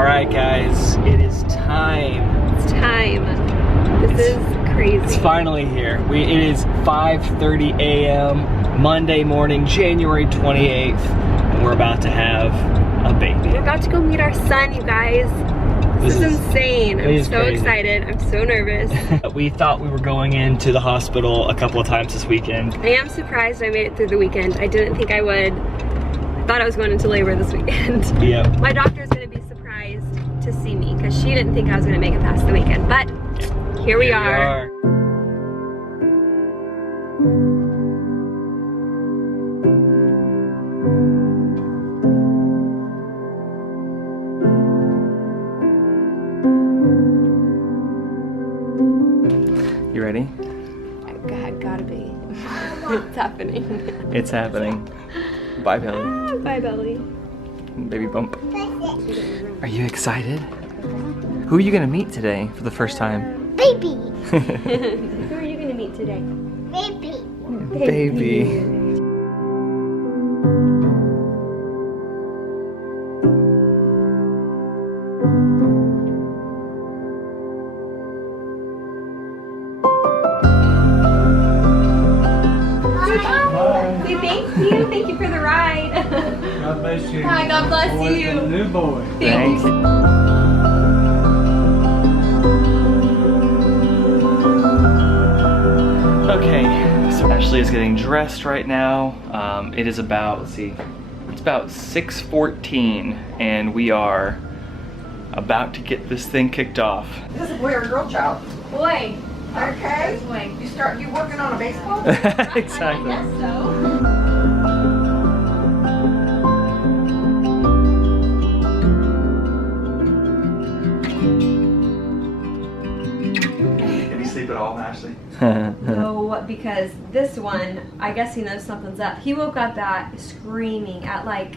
All right, guys, it is time. It's time. This is crazy. It's finally here. It is 5:30 a.m. Monday morning, January 28th, and we're about to have a baby. We're about to go meet our son, you guys. This is insane. I'm so excited. I'm so nervous. We thought we were going into the hospital a couple of times this weekend. I am surprised I made it through the weekend. I didn't think I would. I thought I was going into labor this weekend. Yeah. My doctor's gonna be surprised to see me because she didn't think I was gonna make it past the weekend. But here we are. You ready? I gotta be. It's happening. It's happening. Bye, Belly. Ah, bye, Belly. Baby bump. Are you excited? Who are you gonna meet today for the first time? Baby. Who are you gonna meet today? Baby. Baby. Say thank you. Thank you for the ride. God bless you. Hi, God bless Boy, you. the new boy. Thanks. Okay, so Ashley is getting dressed right now. It is about, let's see, it's about 6:14, and we are about to get this thing kicked off. This is a boy or girl child? Boy. Okay. Boy. You working on a baseball? Exactly. I guess so. Did you sleep at all, Ashley? No, because this one, I guess he knows something's up. He woke up at screaming at like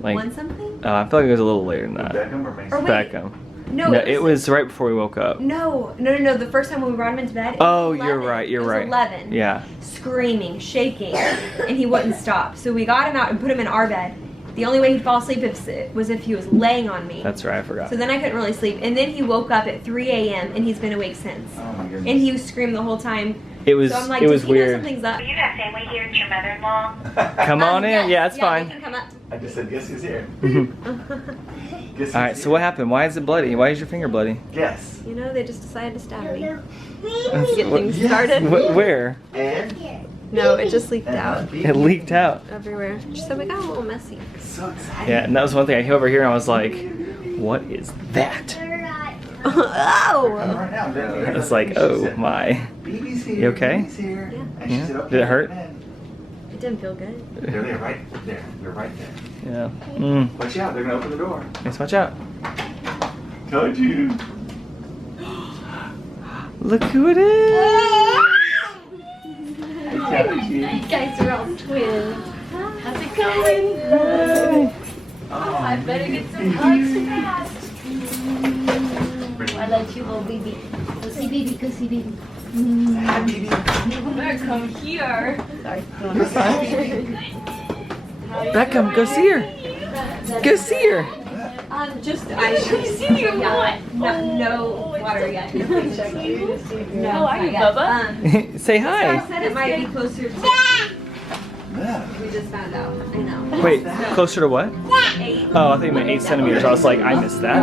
1 something? I feel like it was a little later than that. Beckham or Mason? Or wait. Beckham. No, it was right before we woke up. No. The first time when we brought him into bed. It Oh, was 11. you're right. You're It was right. 11. Yeah. Screaming, shaking, and he wouldn't stop. So we got him out and put him in our bed. The only way he'd fall asleep was if he was laying on me. That's right. I forgot. So then I couldn't really sleep. And then he woke up at 3 a.m. and he's been awake since. Oh my goodness. And he was screaming the whole time. It was. So I'm like, it was does he know weird. something's up? Do you have family here? It's your mother-in-law? Come on in. Yes. Yeah, that's They fine. can come up. I just said, guess who's here? Guess All right. So what happened? Why is it bloody? Why is your finger bloody? Guess. You know, they just decided to stab me to What- get things Yes. started. Where? And? No, it just leaked out It leaked out. everywhere. So we got a little messy. So excited. Yeah, and that was one thing I came over here and I was like, what is that? Coming Oh! right now. I was like, oh my. BB's here. You okay? BB's here. Yeah. And she Yeah. said, okay. Did it hurt? It didn't feel good. They're there, right there. They're right there. Yeah. Mm. Watch out. They're gonna open the door. Let's watch out. Told you. Look who it is. You guys are all twins. How's it going? Oh, I better get some hugs fast. I let you go, baby. Go see baby. Go see baby. Hi, BB. Better come here. Sorry. Beckham, go see her. Go see her. Just I should see you. No water yet. No, How are you, Bubba? Say I hi. said it might be closer to. Yeah. We just found out. I know. Wait, closer to what? 8. Oh, I think you meant 8 centimeters. I was like, I missed that.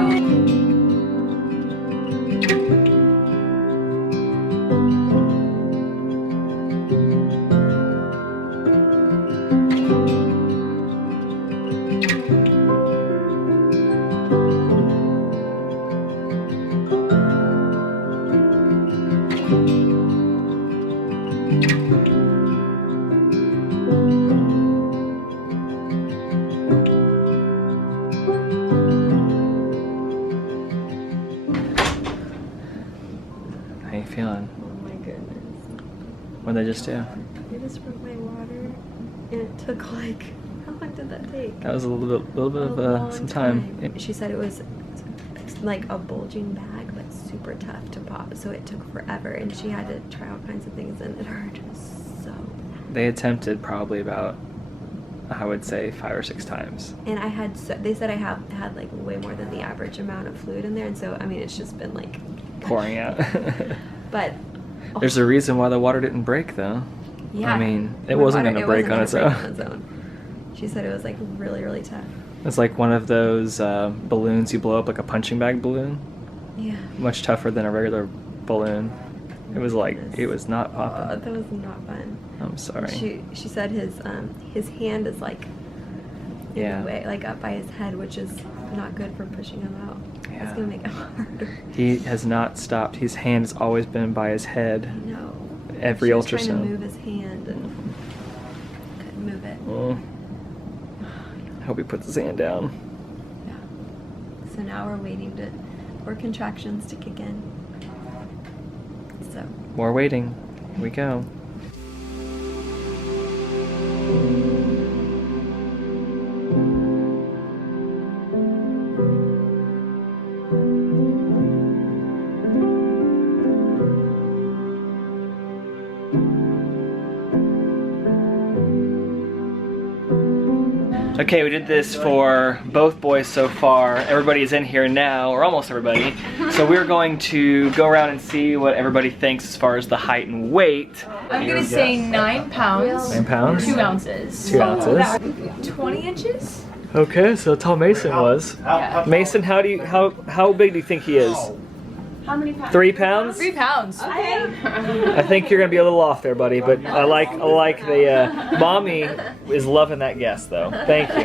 How you feeling? Oh my goodness. What'd they just do? I just broke my water, and it took like, how long did that take? That was a little bit of long some time. She said it was like a bulging bag, but super tough to pop, so it took forever, and she had to try all kinds of things, and it hurt so bad. They attempted probably about I would say 5 or 6 times. And I had, they said I had like way more than the average amount of fluid in there, and so I mean it's just been like Pouring out. But There's a reason why the water didn't break though. yeah, I mean, it my wasn't water- gonna break on its own. She said it was like really, really tough. It's like one of those balloons you blow up, like a punching bag balloon. Yeah. Much tougher than a regular balloon. It was like, Goodness. it was not popping. That was not fun. I'm sorry. She said his hand is like in Yeah. the way, like up by his head, which is not good for pushing him out. Yeah. It's gonna make it harder. He has not stopped. His hand has always been by his head. I know. Every she was trying to ultrasound. move his hand and couldn't move it. Oh. I hope he puts his hand down. Yeah. So now we're waiting for contractions to kick in. So More waiting. Here we go. Okay, we did this for both boys so far. Everybody is in here now, or almost everybody. So we're going to go around and see what everybody thinks as far as the height and weight. I'm gonna say 9 pounds. 9 pounds? 2 ounces. 2 ounces. 20 inches? Okay, so that's how Mason was. Yeah. Mason, how big do you think he is? How many pounds? 3 pounds? 3 pounds. I think you're gonna be a little off there, buddy, but I like the mommy is loving that guess though. Thank you.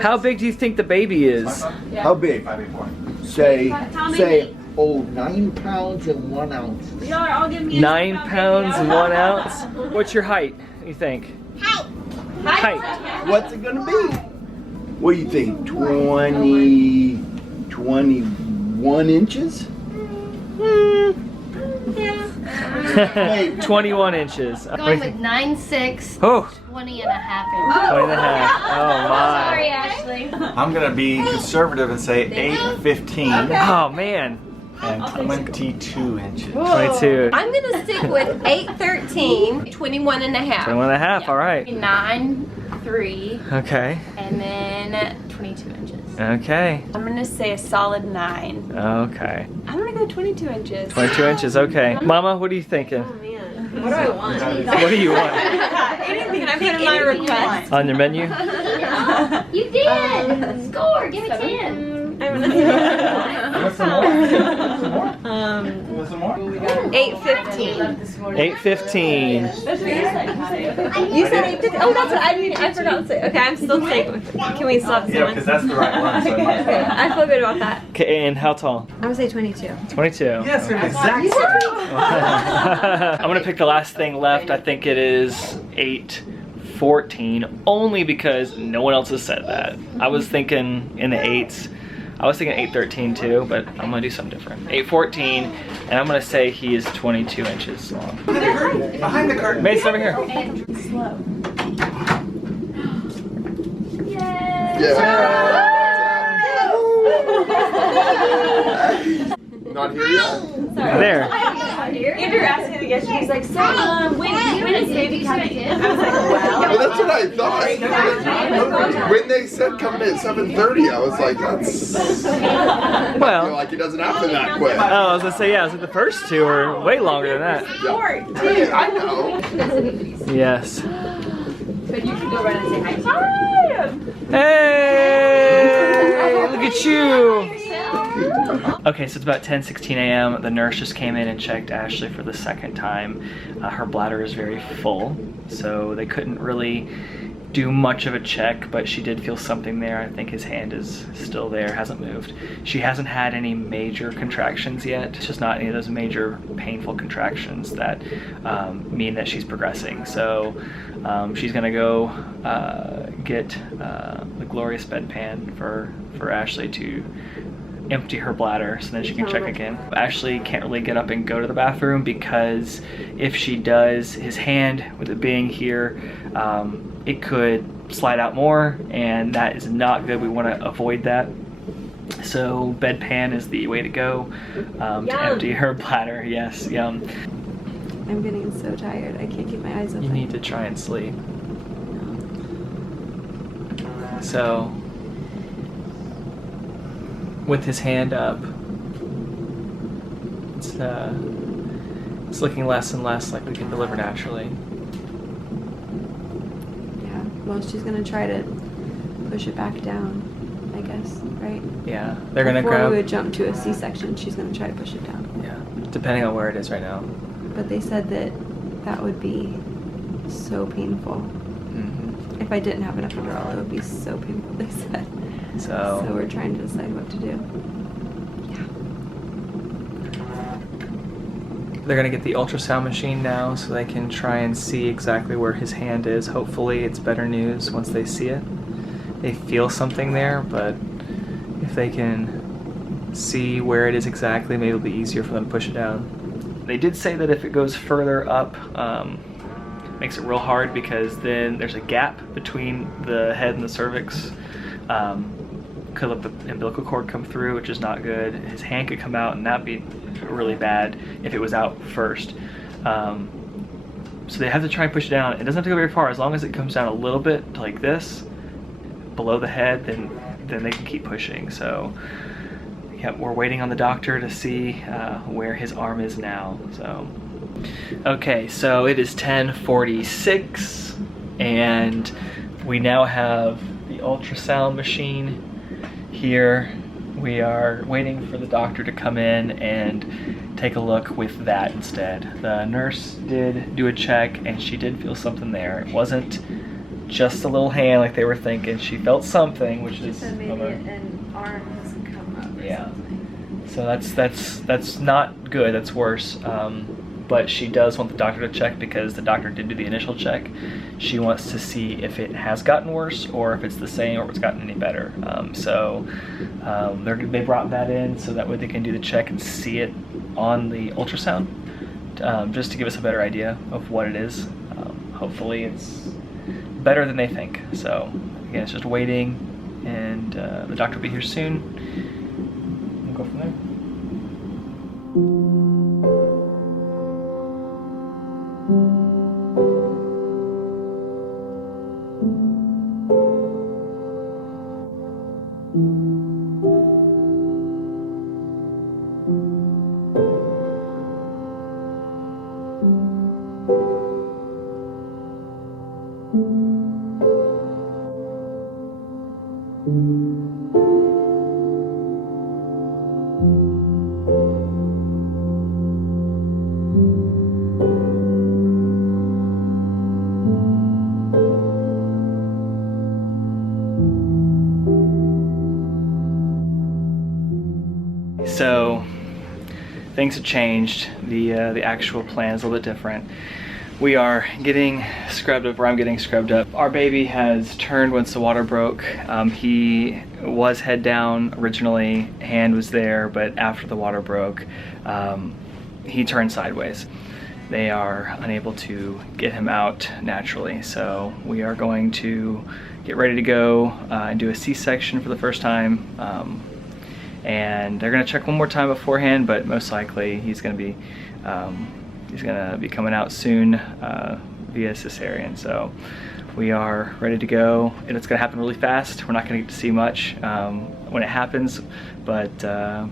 How big do you think the baby is? How big? Say 9 pounds and 1 ounce. 9 pounds and 1 ounce. What's your height? You think? Height. What's it gonna be? What do you think? 21 inches? Hey, 21 inches. Going with 9'6", Oh, 20 and a half inches. 20 and a half. Oh my. Sorry, Ashley. I'm gonna be conservative and say 8'15" Oh man. and 22 inches. 22. I'm gonna stick with 8'13", 21 and a half. 21 and a half, all right. 9'3", Okay. and then 22 inches. Okay. I'm gonna say a solid 9. Okay. I'm gonna go 22 inches. 22 inches, okay. Mama, what are you thinking? oh man, what do I want? What do you want? Anything. Can I put in my request? On your menu? You did! Score! Give me 10! I'm gonna Want some more? You want some more? 8'15". 8:15. You said 8'15". Oh, that's what I forgot to say. Okay, I'm still saying. Can we stop Yeah, saying? because that's the right one. So I might as well. I feel good about that. Okay, and how tall? I'm gonna say 22. 22. Yes, you're exactly. I'm gonna pick the last thing left. I think it is 8:14, only because no one else has said that. I was thinking in the 8s. I was thinking 8:13 too, but I'm gonna do something different. 8:14, and I'm gonna say he is 22 inches long. Behind the curtain. Mason, over here. Slow. Not here yet? There. Andrew asked me to get you. He's like, so when is baby coming in? I was like, Well, well. that's what I thought. When they said coming at 7:30, I was like, that's. I feel Well, like it doesn't happen that quick. oh, I was gonna say, yeah, so the first two are way longer than that. Yeah. I know. Yes. But you can go run and say hi. Hey! Look at you! Okay, so it's about 10:16 a.m. The nurse just came in and checked Ashley for the second time. Her bladder is very full, so they couldn't really do much of a check, but she did feel something there. I think his hand is still there, hasn't moved. She hasn't had any major contractions yet. It's just not any of those major painful contractions that mean that she's progressing. So she's gonna go get the glorious bedpan for Ashley to empty her bladder so then she can check again. Ashley can't really get up and go to the bathroom because if she does, his hand, with it being here, it could slide out more, and that is not good. We want to avoid that. So bedpan is the way to go to empty her bladder. Yes, yum. I'm getting so tired. I can't keep my eyes open. You need to try and sleep. So, with his hand up, it's looking less and less like we can deliver naturally. Yeah. Well, she's gonna try to push it back down, I guess, right? Yeah, they're gonna Before grab. we would jump to a C-section, she's gonna try to push it down. Yeah, depending on where it is right now. But they said that that would be so painful. Mm-hmm. If I didn't have enough epidural, it would be so painful, they said. So we're trying to decide what to do. they're gonna get the ultrasound machine now so they can try and see exactly where his hand is. Hopefully it's better news once they see it. They feel something there, but if they can see where it is exactly, maybe it'll be easier for them to push it down. They did say that if it goes further up, makes it real hard because then there's a gap between the head and the cervix. Could let the umbilical cord come through, which is not good. His hand could come out, and that'd be really bad if it was out first. So they have to try and push it down. It doesn't have to go very far. As long as it comes down a little bit to like this, below the head, then they can keep pushing. So yeah, we're waiting on the doctor to see where his arm is now. So okay, so it is 10:46, and we now have the ultrasound machine here. We are waiting for the doctor to come in and take a look with that instead. The nurse did do a check, and she did feel something there. It wasn't just a little hand like they were thinking. She felt something, which is Maybe an arm hasn't come up or yeah. something. So that's not good. That's worse. But she does want the doctor to check because the doctor did do the initial check. She wants to see if it has gotten worse or if it's the same or if it's gotten any better. They brought that in so that way they can do the check and see it on the ultrasound, just to give us a better idea of what it is. Hopefully it's better than they think. So again, it's just waiting, and the doctor will be here soon. We'll go from there. So things have changed. The actual plan is a little bit different. We are getting scrubbed up, or I'm getting scrubbed up. Our baby has turned once the water broke. He was head down originally, hand was there, but after the water broke, he turned sideways. They are unable to get him out naturally, so we are going to get ready to go and do a C-section for the first time. And they're gonna check one more time beforehand, but most likely he's gonna be coming out soon via cesarean. So we are ready to go, and it's gonna happen really fast. We're not gonna get to see much when it happens, but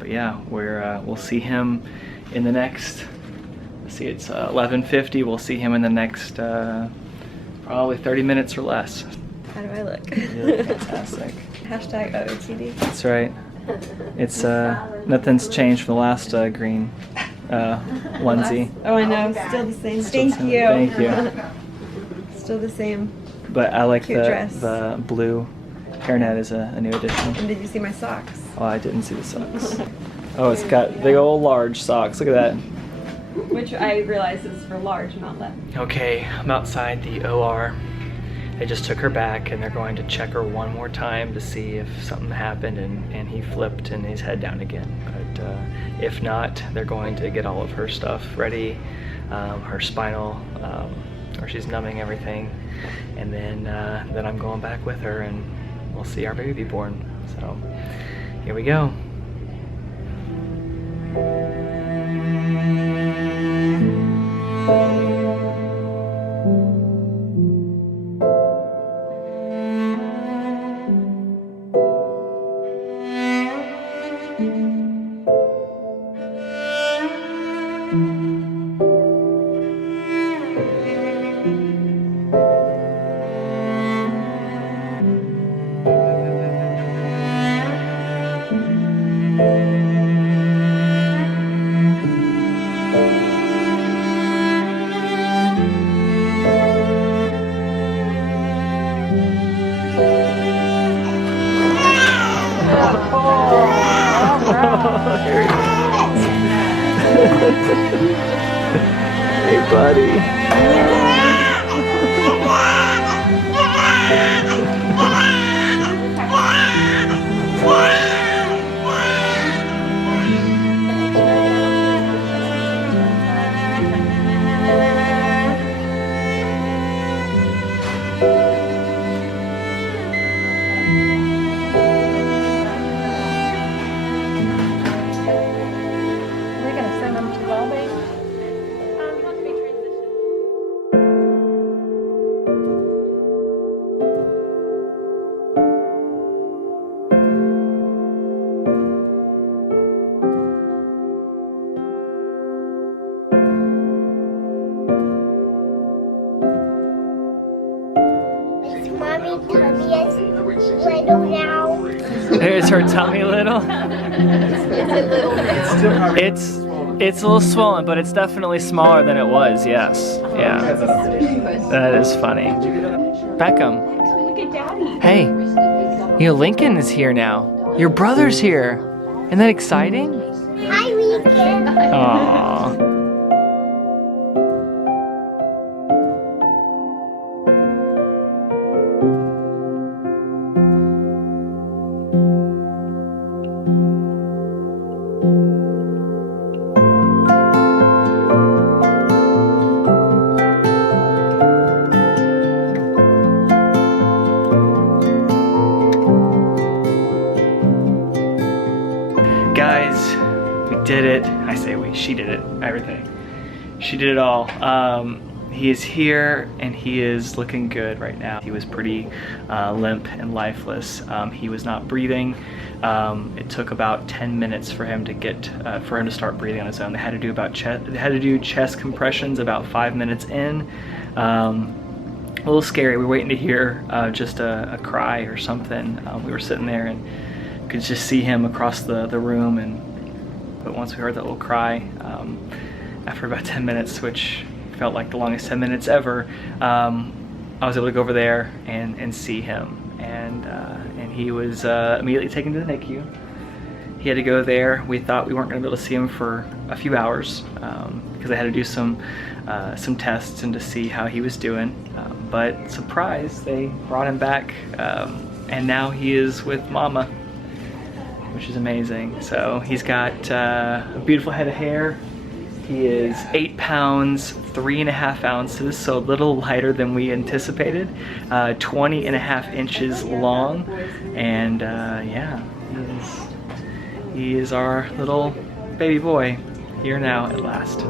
yeah, we'll see him in the next. Let's see, it's 11:50. We'll see him in the next probably 30 minutes or less. How do I look? You look fantastic. Hashtag OOTD. That's right. It's nothing's changed from the last green onesie. Oh, I know. Still the same. Still Thank the you. same. Thank you. Still the same. But I like Cute dress. the blue hairnet is a new addition. And did you see my socks? Oh, I didn't see the socks. Oh, it's got big old large socks. Look at that. Which I realize is for large, not left. Okay, I'm outside the OR. They just took her back, and they're going to check her one more time to see if something happened and he flipped and his head down again. But if not, they're going to get all of her stuff ready, her spinal, where she's numbing everything, and then I'm going back with her, and we'll see our baby born. So here we go. Hey, buddy. We're gonna send them to Wellbeing. Is mommy tummy is little now? Is her tummy little? It's a little swollen, but it's definitely smaller than it was, yes. Yeah. That is funny. Beckham. Look at Daddy. Hey, you know, Lincoln is here now. Your brother's here. Isn't that exciting? Hi, Lincoln. Aww. Guys, we did it. I say we, she did it, everything. She did it all. He is here and he is looking good right now. He was pretty limp and lifeless. He was not breathing. It took about 10 minutes for him to start breathing on his own. They had to do chest compressions about 5 minutes in. A little scary. We were waiting to hear just a cry or something. We were sitting there and could just see him across the room, but once we heard that little cry, after about 10 minutes, which felt like the longest 10 minutes ever, I was able to go over there and see him, and he was immediately taken to the NICU. He had to go there. We thought we weren't going to be able to see him for a few hours because they had to do some tests and to see how he was doing, but surprise, they brought him back, and now he is with Mama, which is amazing. So he's got a beautiful head of hair. He is 8 pounds, 3.5 ounces, so a little lighter than we anticipated. 20.5 inches long, and yeah, he is our little baby boy here now at last.